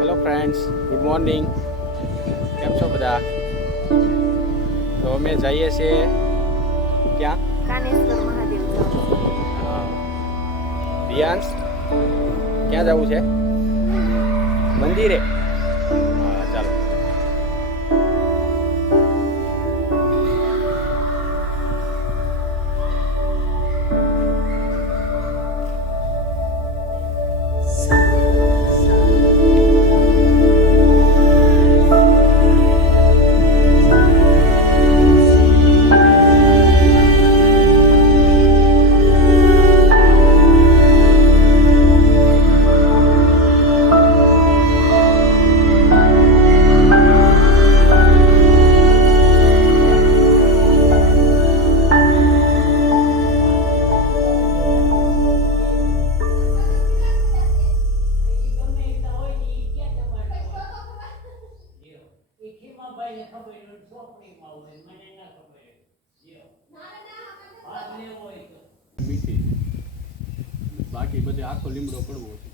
Hello friends, good morning. કેમ છો બધા? તો અમે જઈએ છીએ ક્યાં? કાનેશ્વર મહાદેવ રિયાન્સ ક્યાં જવું છે? મંદિરે. હા, ચાલો. મીઠી બાકી બધે આખો લીમડો પડવો છે.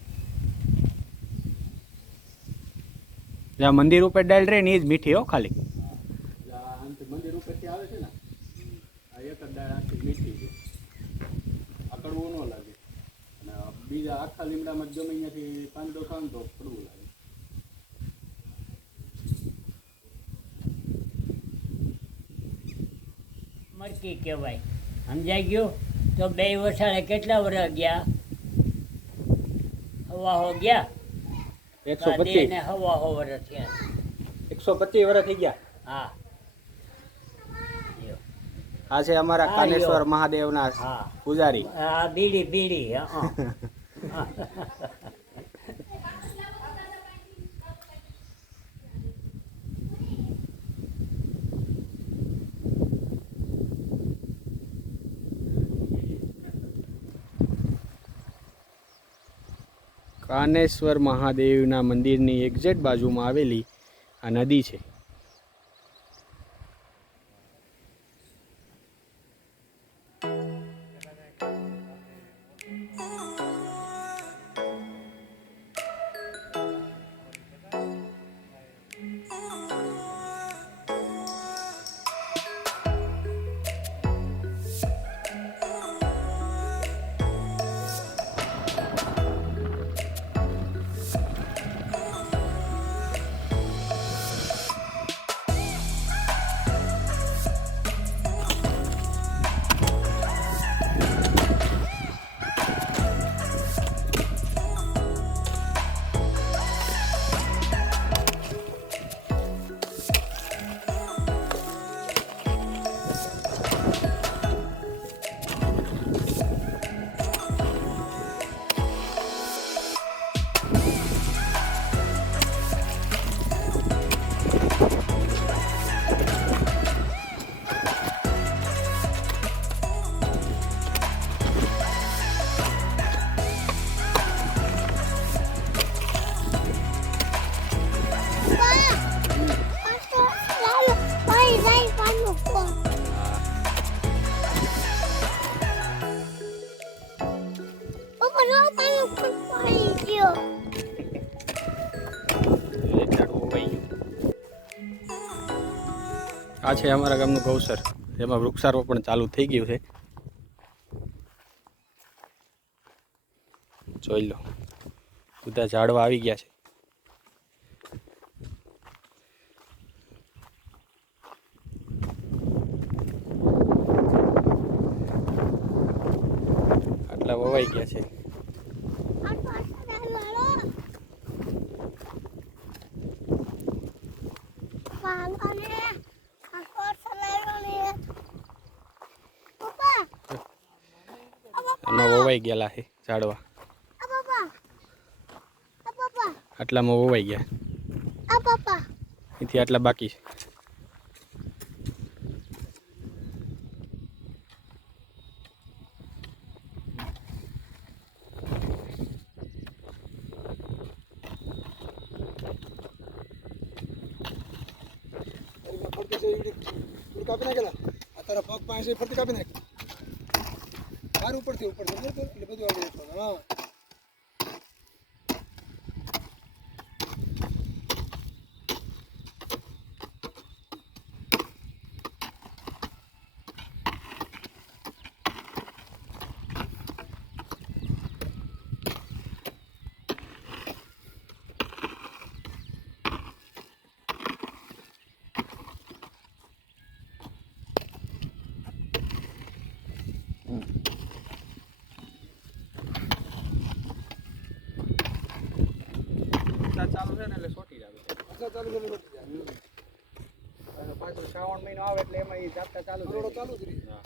જ્યાં મંદિર ઉપર ડાળ રહે ને એ જ મીઠી હો ખાલી. મંદિર ઉપરથી આવે છે ને આ એક જ ડાળ આખી મીઠી છે. આ કડવું ન લાગે અને બીજા આખા લીમડામાં ગમે અહીંયાથી પાંદડો ખાવ તો કડવું લાગે. મરકી કહેવાય, સમજાઈ ગયું? તો બે વસાળે કેટલા વર્ષ ગયા? હવાહો ગયા 125 ને હવાહો વર્ષ થયા. 125 વર્ષ થઈ ગયા. હા, આ છે અમારા કાનેશ્વર મહાદેવના હા પૂજારી. હા, બીડી હા. કાનેશ્વર મહાદેવના મંદિરની એક્ઝેક્ટ બાજુમાં આવેલી આ નદી છે. આ છે અમારા ગામનું ગૌસર, જેમાં વૃક્ષારોપણ ચાલુ થઈ ગયું છે. જોઈ લો, બધા ઝાડવા આવી ગયા છે. આટલા વવાઈ ગયા છે. વવાઈ ગયેલા છે ઝાડવા, આટલામાં વવાઈ ગયા, અહીંથી આટલા બાકી છે. કાપી નાખેલા આ તારા પગ પાસે ફરતી કાપી નાખ બાર ઉપરથી ઉપર એટલે બધું આવડે. હા ચાલુ છે ને એટલે સોટી જ આવે વરસાદ ચાલુ છે એટલે વટી જાય પાછો શ્રાવણ મહિનો આવે એટલે એમાં એ જાપતા ચાલુ કરોડો ચાલુ જ રહી હા